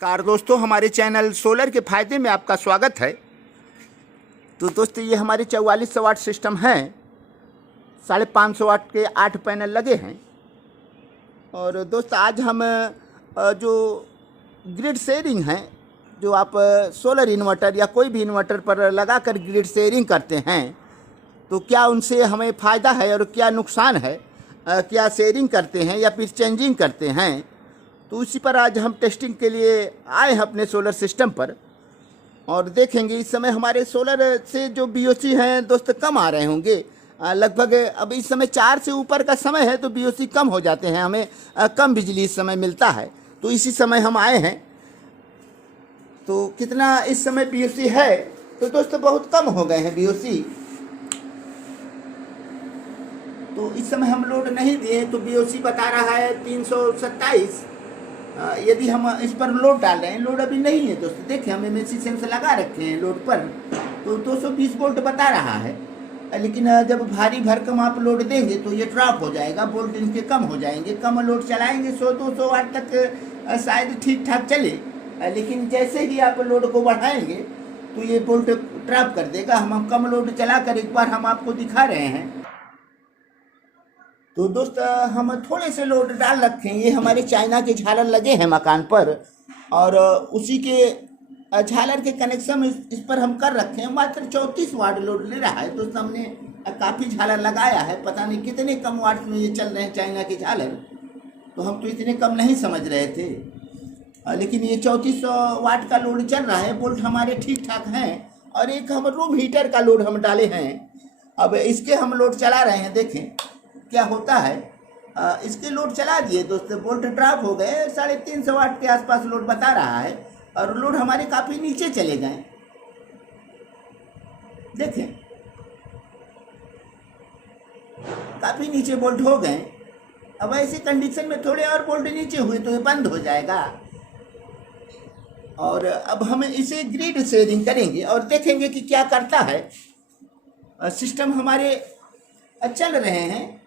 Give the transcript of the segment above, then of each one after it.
Car दोस्तों, हमारे channel solar के फ़ायदे में आपका स्वागत है। तो दोस्तों, ये हमारे 4400 वाट सिस्टम है। 550 वाट के 8 पैनल लगे हैं। और दोस्त, आज हम जो ग्रिड शेयरिंग है, जो आप सोलर इन्वर्टर या कोई भी इन्वर्टर पर लगाकर ग्रिड शेयरिंग करते हैं, तो क्या उनसे हमें फ़ायदा है और क्या नुकसान है। क्या शेयरिंग करते हैं या फिर चेंजिंग करते हैं, तो उसी पर आज हम टेस्टिंग के लिए आए हैं अपने सोलर सिस्टम पर। और देखेंगे इस समय हमारे सोलर से जो बीओसी हैं दोस्त कम आ रहे होंगे। लगभग अब इस समय 4 से ऊपर का समय है तो बीओसी कम हो जाते हैं, हमें कम बिजली इस समय मिलता है। तो इसी समय हम आए हैं। तो कितना इस समय बीओसी है, तो दोस्तों बहुत कम हो गए हैं बीओसी। तो इस समय हम लोड नहीं दिए तो बीओसी बता रहा है 327। यदि हम इस पर लोड डाल रहे हैं, लोड अभी नहीं है दोस्तों। देखिए, हम एमएससी सेंस लगा रखे हैं लोड पर, तो 220 वोल्ट बता रहा है। लेकिन जब भारी भरकम आप लोड देंगे तो ये ड्रॉप हो जाएगा, वोल्ट इनके कम हो जाएंगे। कम लोड चलाएंगे 100-200 वाट तक शायद ठीक ठाक चले, लेकिन जैसे ही आप लोड को बढ़ाएंगे तो ये वोल्ट ड्रॉप कर देगा। हम कम लोड चलाकर एक बार हम आपको दिखा रहे हैं। तो दोस्त, हम थोड़े से लोड डाल रखे हैं। ये हमारे चाइना के झालर लगे हैं मकान पर, और उसी के झालर के कनेक्शन इस पर हम कर रखे हैं। मात्र 34 वाट लोड ले रहा है दोस्त। हमने काफ़ी झालर लगाया है, पता नहीं कितने कम वाट में ये चल रहे हैं चाइना के झालर। तो हम तो इतने कम नहीं समझ रहे थे, लेकिन ये 3400 वाट का लोड चल रहा है। वोल्ट हमारे ठीक ठाक हैं। और एक हम रूम हीटर का लोड हम डाले हैं। अब इसके हम लोड चला रहे हैं, देखें क्या होता है। इसके लोड चला दिए दोस्तों, वोल्ट ड्रॉप हो गए। 350 वाट के आसपास लोड बता रहा है, और लोड हमारे काफ़ी नीचे चले गए। देखें, काफ़ी नीचे वोल्ट हो गए। अब ऐसे कंडीशन में थोड़े और वोल्ट नीचे हुए तो ये बंद हो जाएगा। और अब हम इसे ग्रिड शेयरिंग करेंगे और देखेंगे कि क्या करता है। सिस्टम हमारे चल रहे हैं।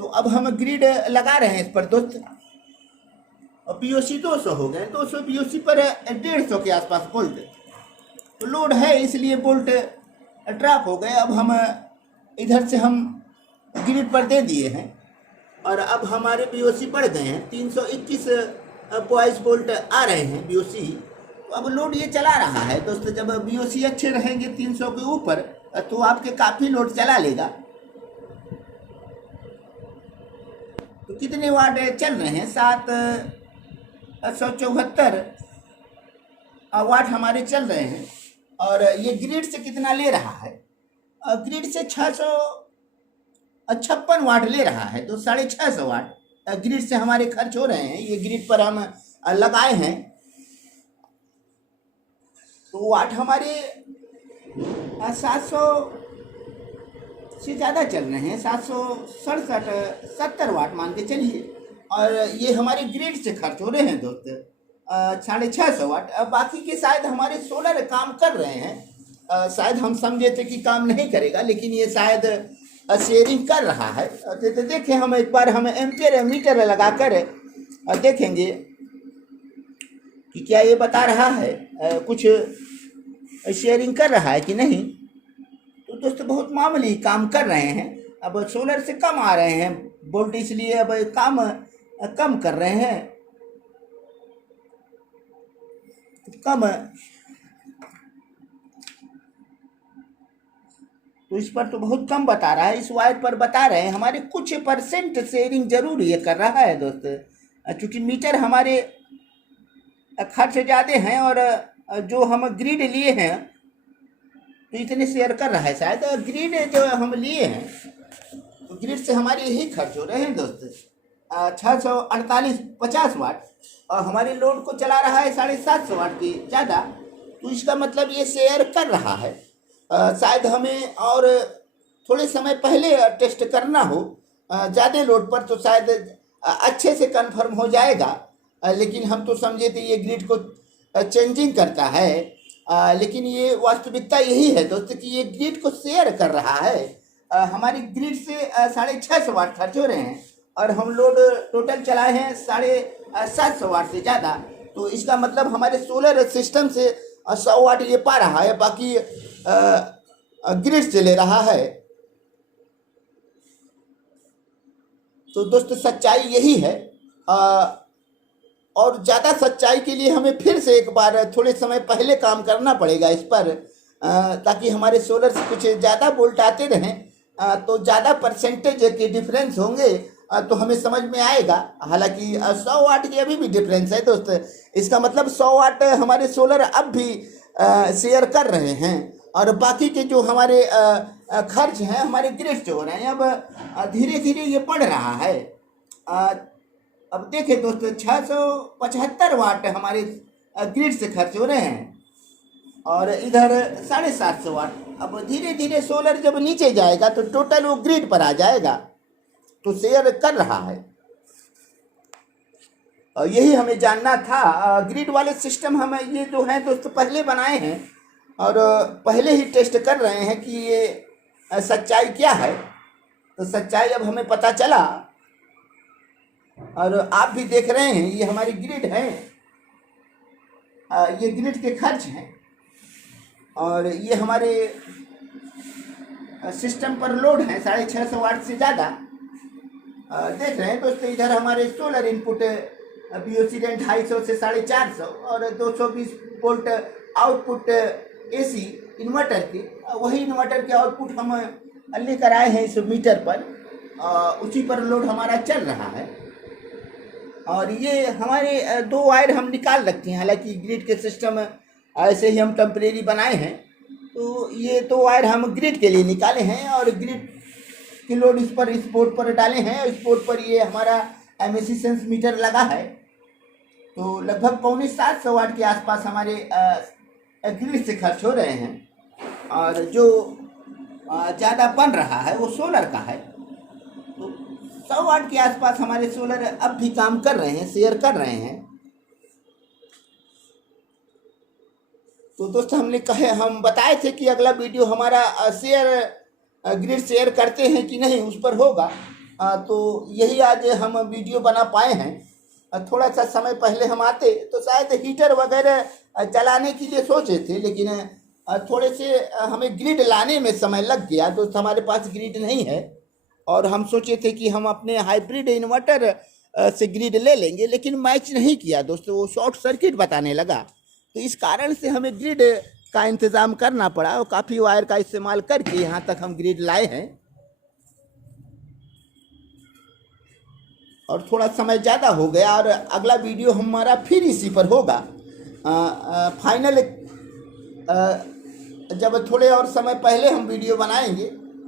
तो अब हम ग्रिड लगा रहे हैं इस पर दोस्त। और बीओसी 200 हो गए। 200 बीओसी पर 150 के आसपास वोल्ट तो लोड है, इसलिए वोल्ट ड्रॉप हो गए। अब हम इधर से हम ग्रिड पर दे दिए हैं, और अब हमारे बीओसी बढ़ गए हैं। 321 वोल्ट आ रहे हैं बीओसी। तो अब लोड ये चला रहा है दोस्तों। जब बीओसी अच्छे रहेंगे 300 के ऊपर, तो आपके काफ़ी लोड चला लेगा। तो कितने वाट चल रहे हैं? 774 वाट हमारे चल रहे हैं। और ये ग्रिड से कितना ले रहा है? ग्रिड से 656 वाट ले रहा है। तो 650 वाट ग्रिड से हमारे खर्च हो रहे हैं। ये ग्रिड पर हम लगाए हैं, तो वाट हमारे 700 से ज़्यादा चल रहे हैं। 767 वाट मान के चलिए। और ये हमारे ग्रिड से खर्च हो रहे हैं दोस्त 650 वाट। बाकी के शायद हमारे सोलर काम कर रहे हैं। शायद हम समझे थे कि काम नहीं करेगा, लेकिन ये शायद शेयरिंग कर रहा है। तो देखें, हम एक बार हम एम्पियर मीटर लगा कर देखेंगे कि क्या ये बता रहा है कुछ शेयरिंग कर रहा है कि नहीं। तो दोस्तों, बहुत मामूली काम कर रहे हैं। अब सोलर से कम आ रहे हैं वोल्ट, इसलिए अब काम कम कर रहे हैं। कम तो इस पर तो बहुत कम बता रहा है। इस वायर पर बता रहे हैं हमारे कुछ % शेयरिंग जरूर ये कर रहा है दोस्त। चूँकि मीटर हमारे खर्च ज़्यादा हैं, और जो हम ग्रिड लिए हैं तो इतने शेयर कर रहा है। शायद ग्रिड जो हम लिए हैं, तो ग्रिड से हमारे यही खर्च हो रहे हैं दोस्त 648-50 वाट। और हमारे लोड को चला रहा है 750 वाट की ज़्यादा। तो इसका मतलब ये शेयर कर रहा है। शायद हमें और थोड़े समय पहले टेस्ट करना हो ज़्यादा लोड पर, तो शायद अच्छे से कंफर्म हो जाएगा। लेकिन हम तो समझे थे ये ग्रिड को चेंजिंग करता है, लेकिन ये वास्तविकता यही है दोस्तों कि ये ग्रिड को शेयर कर रहा है। हमारी ग्रिड से 650 वाट खर्च हो रहे हैं, और हम लोड टोटल चलाए हैं 750 वाट से ज़्यादा। तो इसका मतलब हमारे सोलर सिस्टम से 100 वाट ये पा रहा है, बाकी ग्रिड से ले रहा है। तो दोस्तों सच्चाई यही है। और ज़्यादा सच्चाई के लिए हमें फिर से एक बार थोड़े समय पहले काम करना पड़ेगा इस पर, ताकि हमारे सोलर से कुछ ज़्यादा वोल्ट आते रहें, तो ज़्यादा परसेंटेज के डिफरेंस होंगे, तो हमें समझ में आएगा। हालांकि 100 वाट की अभी भी डिफरेंस है दोस्त, इसका मतलब 100 वाट हमारे सोलर अब भी शेयर कर रहे हैं, और बाकी के जो हमारे खर्च हैं हमारे ग्रिड से हो रहे हैं। अब धीरे धीरे ये बढ़ रहा है। अब देखें दोस्तों, 675 वाट हमारे ग्रिड से खर्च हो रहे हैं, और इधर 750 वाट। अब धीरे धीरे सोलर जब नीचे जाएगा तो टोटल वो ग्रिड पर आ जाएगा, तो शेयर कर रहा है। यही हमें जानना था। ग्रिड वाले सिस्टम हम ये जो हैं दोस्तों पहले बनाए हैं, और पहले ही टेस्ट कर रहे हैं कि ये सच्चाई क्या है। तो सच्चाई अब हमें पता चला, और आप भी देख रहे हैं ये हमारी ग्रिड है। ये ग्रिड के खर्च हैं, और ये हमारे सिस्टम पर लोड है 650 वाट से ज़्यादा। देख रहे हैं दोस्तों, इधर हमारे सोलर इनपुट BOC रेंज 250 से 450, और 220 वोल्ट आउटपुट AC इन्वर्टर की। वही इन्वर्टर के आउटपुट हम लेकर आए हैं इस मीटर पर, उसी पर लोड हमारा चल रहा है। और ये हमारे 2 वायर हम निकाल रखते हैं, हालांकि ग्रिड के सिस्टम ऐसे ही हम टेम्परेरी बनाए हैं, तो ये 2 वायर हम ग्रिड के लिए निकाले हैं, और ग्रिड की लोड इस बोर्ड पर डाले हैं। इस बोर्ड पर ये हमारा MAC सेंस मीटर लगा है, तो लगभग 750 वाट के आसपास हमारे ग्रिड से खर्च हो रहे हैं, और जो ज़्यादा बन रहा है वो सोलर का है। तो 100 वाट के आसपास हमारे सोलर अब भी काम कर रहे हैं, शेयर कर रहे हैं। तो दोस्तों हम बताए थे कि अगला वीडियो हमारा ग्रिड शेयर करते हैं कि नहीं उस पर होगा। तो यही आज हम वीडियो बना पाए हैं। थोड़ा सा समय पहले हम आते तो शायद हीटर वगैरह चलाने के लिए सोचे थे, लेकिन थोड़े से हमें ग्रिड लाने में समय लग गया। दोस्त हमारे पास ग्रिड नहीं है, और हम सोचे थे कि हम अपने हाइब्रिड इन्वर्टर से ग्रिड ले लेंगे, लेकिन मैच नहीं किया दोस्तों, वो शॉर्ट सर्किट बताने लगा। तो इस कारण से हमें ग्रिड का इंतज़ाम करना पड़ा, और काफ़ी वायर का इस्तेमाल करके यहाँ तक हम ग्रिड लाए हैं। और थोड़ा समय ज़्यादा हो गया, और अगला वीडियो हमारा फिर इसी पर होगा। फाइनल जब थोड़े और समय पहले हम वीडियो बनाएंगे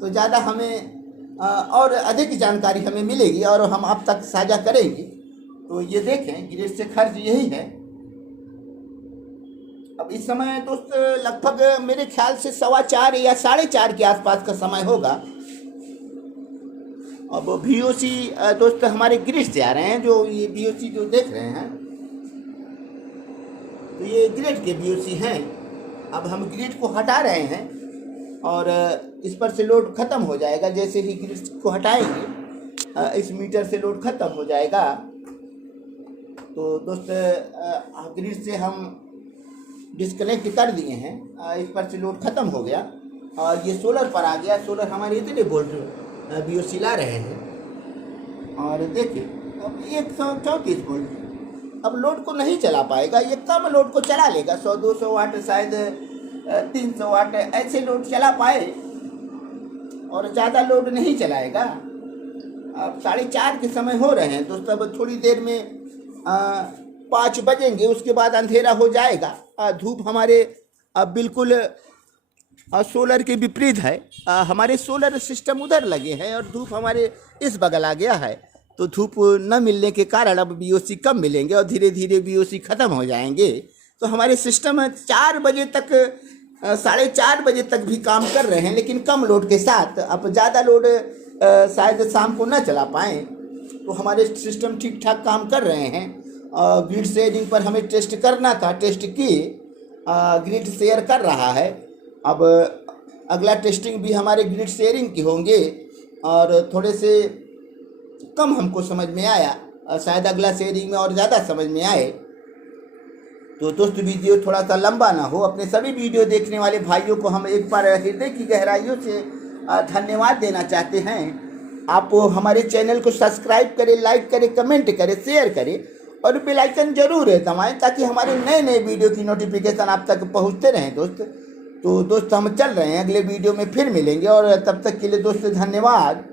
तो ज़्यादा हमें और अधिक जानकारी हमें मिलेगी, और हम आप तक साझा करेंगे। तो ये देखें, ग्रिड से खर्च यही है। अब इस समय दोस्त लगभग मेरे ख्याल से 4:15 या 4:30 के आसपास का समय होगा। अब BOC दोस्त हमारे ग्रिड से आ रहे हैं, जो ये BOC जो देख रहे हैं, तो ये ग्रिड के BOC हैं। अब हम ग्रिड को हटा रहे हैं, और इस पर से लोड ख़त्म हो जाएगा। जैसे ही ग्रिड को हटाएंगे इस मीटर से लोड ख़त्म हो जाएगा। तो दोस्त ग्रिड से हम डिस्कनेक्ट कर दिए हैं, इस पर से लोड ख़त्म हो गया, और ये सोलर पर आ गया। सोलर हमारे इतने वोल्ट BOC ला रहे हैं, और देखिए अब 134 वोल्ट। अब लोड को नहीं चला पाएगा, ये कम लोड को चला लेगा, 100-200 वाट, शायद 300 वाट ऐसे लोड चला पाए, और ज़्यादा लोड नहीं चलाएगा। अब 4:30 के समय हो रहे हैं दोस्तों। अब थोड़ी देर में 5 बजेंगे, उसके बाद अंधेरा हो जाएगा। धूप हमारे बिल्कुल सोलर के विपरीत है। हमारे सोलर सिस्टम उधर लगे हैं, और धूप हमारे इस बगल आ गया है। तो धूप न मिलने के कारण अब BOC कम मिलेंगे, और धीरे धीरे BOC ख़त्म हो जाएंगे। तो हमारे सिस्टम 4 बजे तक 4:30 बजे तक भी काम कर रहे हैं, लेकिन कम लोड के साथ। अब ज़्यादा लोड शायद शाम को न चला पाएँ, तो हमारे सिस्टम ठीक ठाक काम कर रहे हैं। ग्रिड शेयरिंग पर हमें टेस्ट करना था, टेस्ट किए, ग्रिड शेयर कर रहा है। अब अगला टेस्टिंग भी हमारे ग्रिड शेयरिंग के होंगे, और थोड़े से कम हमको समझ में आया, शायद अगला शेयरिंग में और ज़्यादा समझ में आए। तो दोस्त वीडियो थोड़ा सा लंबा ना हो, अपने सभी वीडियो देखने वाले भाइयों को हम एक बार हृदय की गहराइयों से धन्यवाद देना चाहते हैं। आप हमारे चैनल को सब्सक्राइब करें, लाइक करें, कमेंट करें, शेयर करें और बेल आइकन जरूर दबाएं ताकि हमारे नए नए वीडियो की नोटिफिकेशन आप तक पहुंचते रहें दोस्त। तो दोस्त हम चल रहे हैं, अगले वीडियो में फिर मिलेंगे और तब तक के लिए दोस्त धन्यवाद।